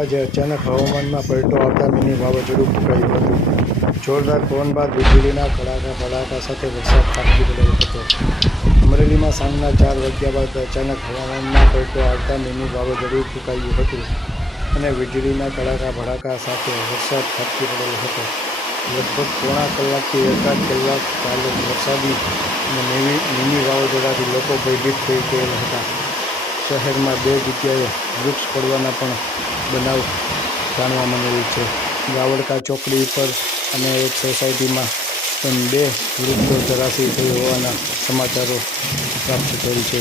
આજે અચાનક હવામાનમાં પલટો આવતા મિની વાવાઝોડું ફૂંકાયું હતું। જોરદાર પવન બાદ વીજળીના કડાકા ભડાકા સાથે વરસાદ ખાબકી પડ્યો હતો। અમરેલીમાં સાંજના 4 વાગ્યા બાદ અચાનક હવામાનમાં પલટો આવતા મિની વાવાઝોડું ફૂંકાયું હતું અને વીજળીના કડાકા ભડાકા સાથે વરસાદ ખાબકી પડ્યો હતો। લગભગ પોણા કલાકથી એકાદ કલાક ચાલેલ વરસાદી અને મિની વાવાઝોડાથી લોકો ભયભીત થઈ ગયેલા હતા। શહેરમાં 2 જગ્યાએ વૃક્ષ પડવાના પણ બનાવ જાણવા મળેલ છે। ગાવડકા ચોકડી પર અને એક સોસાયટીમાં પણ 2 વૃક્ષો ધરાશયી થઈ હોવાના સમાચારો પ્રાપ્ત થયેલ છે।